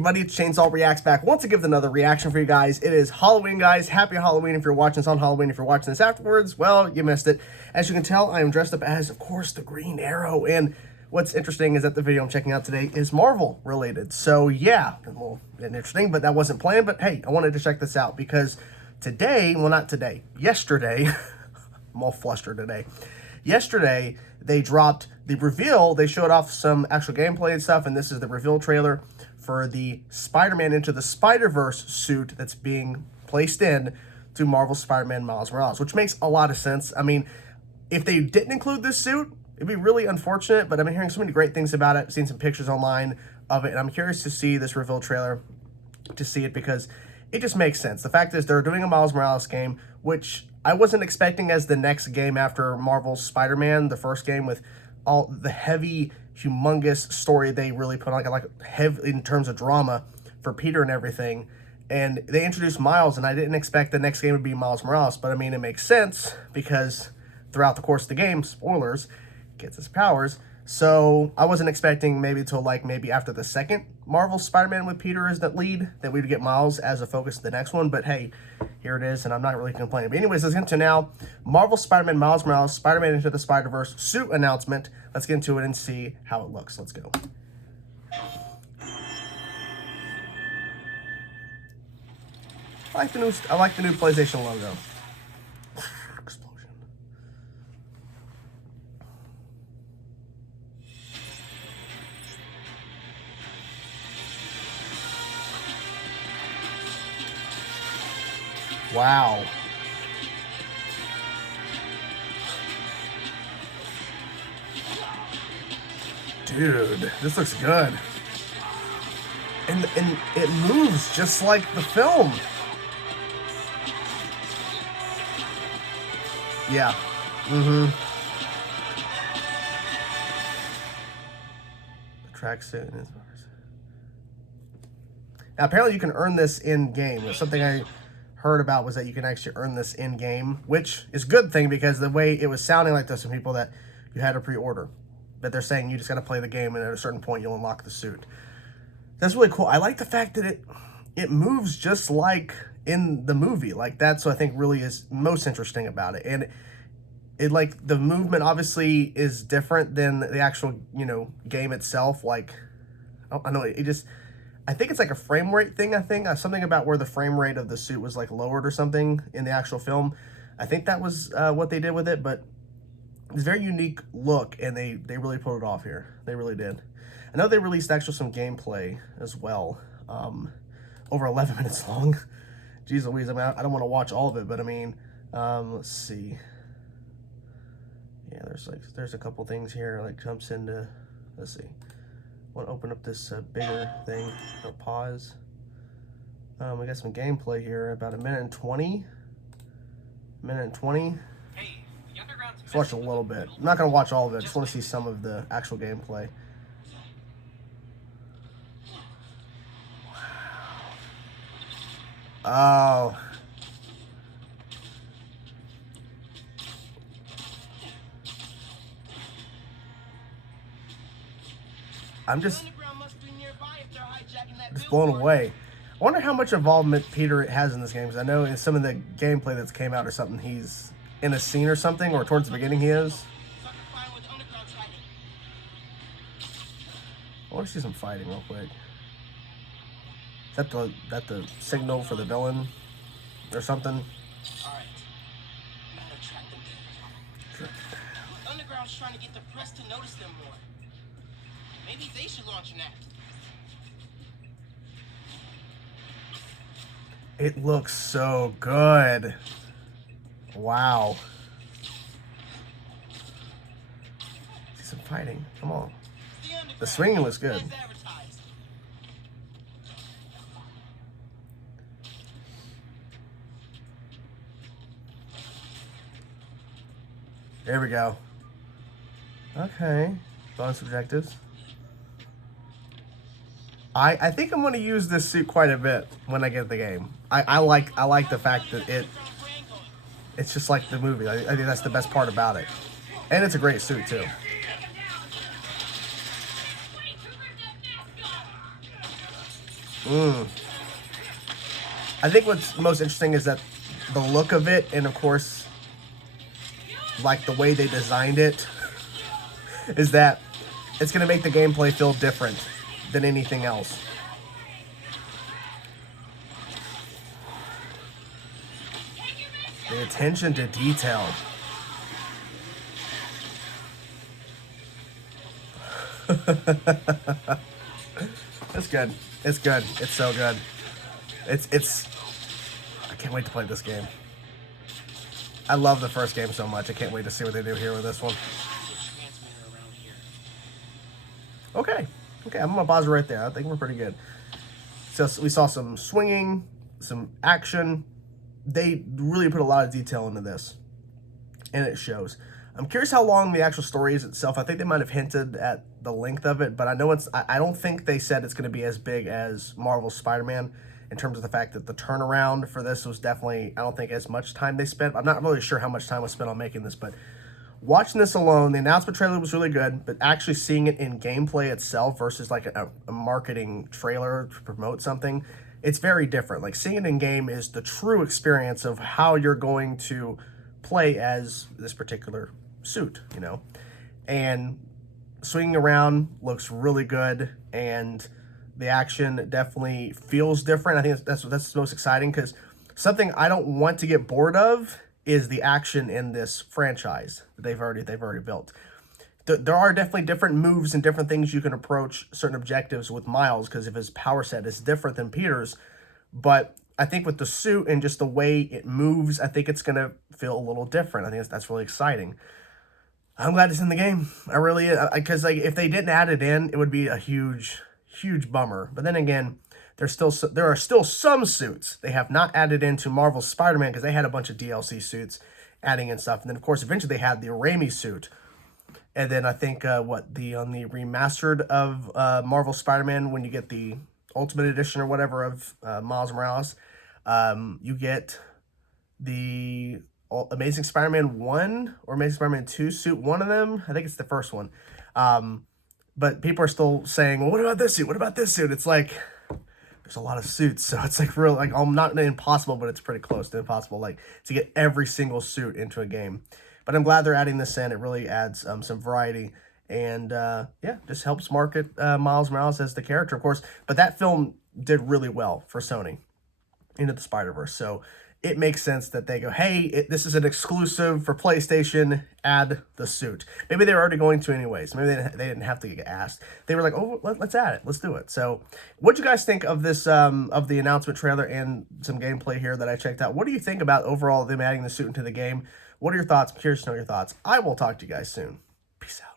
everybody, it's Chainsaw Reacts back once again with another reaction for you guys. It is Halloween, guys. Happy Halloween if you're watching this on Halloween. If you're watching this afterwards, well, you missed it. As you can tell, I am dressed up as, of course, the Green Arrow. And what's interesting is that the video I'm checking out today is Marvel related. So yeah, well, interesting, but that wasn't planned. But hey, I wanted to check this out because today, well, not today, yesterday, I'm all flustered today. Yesterday, they dropped the reveal. They showed off some actual gameplay and stuff, and this is the reveal trailer for the Spider-Man Into the Spider-Verse suit that's being placed in to Marvel's Spider-Man Miles Morales, which makes a lot of sense. I mean, if they didn't include this suit, it'd be really unfortunate, but I've been hearing so many great things about it. I've seen some pictures online of it, and I'm curious to see this reveal trailer, to see it, because it just makes sense. The fact is, they're doing a Miles Morales game, which I wasn't expecting as the next game after Marvel's Spider-Man, the first game, with all the heavy, humongous story they really put on, like heavy in terms of drama for Peter and everything. And they introduced Miles, and I didn't expect the next game would be Miles Morales, but I mean, it makes sense because throughout the course of the game, spoilers, gets his powers. So I wasn't expecting maybe till maybe after the second Marvel Spider-Man with Peter as the lead that we'd get Miles as a focus of the next one. But hey, here it is, and I'm not really complaining. But anyways, let's get into now Marvel Spider-Man Miles Morales Spider-Man Into the Spider-Verse suit announcement. Let's get into it and see how it looks. Let's go. I like the new PlayStation logo. Explosion. Wow. Dude, this looks good. And it moves just like the film. Yeah. The tracksuit. Now, apparently you can earn this in-game. Something I heard about was that you can actually earn this in-game, which is a good thing because the way it was sounding like there's some people that you had to pre-order. But they're saying you just got to play the game, and at a certain point you'll unlock the suit. That's really cool. I like the fact that it moves just like in the movie. Like, that's what I think really is most interesting about it. And it, like, the movement obviously is different than the actual, game itself. Like, I know I think it's like a frame rate thing. I think something about where the frame rate of the suit was like lowered or something in the actual film. I think that was what they did with it, but it's a very unique look, and they really pulled it off here. They really did. I know they released actually some gameplay as well, over 11 minutes long. Jeez Louise, I mean, I don't want to watch all of it, but I mean, let's see. Yeah, there's a couple things here, like jumps into, let's see. I want to open up this bigger thing. No, pause. We got some gameplay here, about a minute and 20. Let's watch a little bit. I'm not going to watch all of it. I just want to see some of the actual gameplay. Wow. Oh. I'm just blown away. I wonder how much involvement Peter has in this game, because I know in some of the gameplay that's came out or something, he's in a scene or something, or towards the beginning he is. I want to see some fighting real quick. Is that the signal for the villain or something? Sure. Underground's trying to get the press to notice them more. Maybe they should launch an act. It looks so good. Wow. See some fighting. Come on. The swinging looks good. There we go. Okay. Bonus objectives. I think I'm going to use this suit quite a bit when I get the game. I like the fact that it's just like the movie. I think that's the best part about it. And it's a great suit too. I think what's most interesting is that the look of it, and of course, like the way they designed it, is that it's going to make the gameplay feel different than anything else. The attention to detail. It's good. It's good. It's so good. It's I can't wait to play this game. I love the first game so much. I can't wait to see what they do here with this one. Okay. Okay, I'm gonna pause it right there. I think we're pretty good. So we saw some swinging, some action. They really put a lot of detail into this, and it shows. I'm curious how long the actual story is itself. I think they might have hinted at the length of it, but I know I don't think they said it's going to be as big as Marvel's Spider-Man in terms of the fact that the turnaround for this was definitely, I don't think, as much time they spent. I'm not really sure how much time was spent on making this, but watching this alone, the announcement trailer was really good, but actually seeing it in gameplay itself versus like a marketing trailer to promote something, it's very different. Like, seeing it in game is the true experience of how you're going to play as this particular suit, you know? And swinging around looks really good, and the action definitely feels different. I think that's most exciting, because something I don't want to get bored of is the action in this franchise that they've already built. There are definitely different moves and different things you can approach certain objectives with Miles, because of his power set is different than Peter's. But I think with the suit and just the way it moves, I think it's going to feel a little different. I think that's really exciting. I'm glad it's in the game. I really, because like if they didn't add it in, it would be a huge bummer. But then again, there are still some suits they have not added into Marvel's Spider-Man, because they had a bunch of DLC suits adding in stuff. And then of course eventually they had the Raimi suit. And then I think on the remastered of Marvel Spider-Man, when you get the Ultimate Edition or whatever of Miles Morales, you get the Amazing Spider-Man 1 or Amazing Spider-Man 2 suit, one of them. I think it's the first one. But people are still saying, well, what about this suit? What about this suit? It's like, there's a lot of suits, so it's like real, like, not impossible, but it's pretty close to impossible, like, to get every single suit into a game. But I'm glad they're adding this in. It really adds some variety, and yeah, just helps market Miles Morales as the character, of course. But that film did really well for Sony, Into the Spider-Verse, so it makes sense that they go, hey, this is an exclusive for PlayStation, add the suit. Maybe they were already going to anyways. Maybe they didn't have to get asked. They were like, oh, let's add it. Let's do it. So what'd you guys think of this, of the announcement trailer and some gameplay here that I checked out? What do you think about overall them adding the suit into the game? What are your thoughts? I'm curious to know your thoughts. I will talk to you guys soon. Peace out.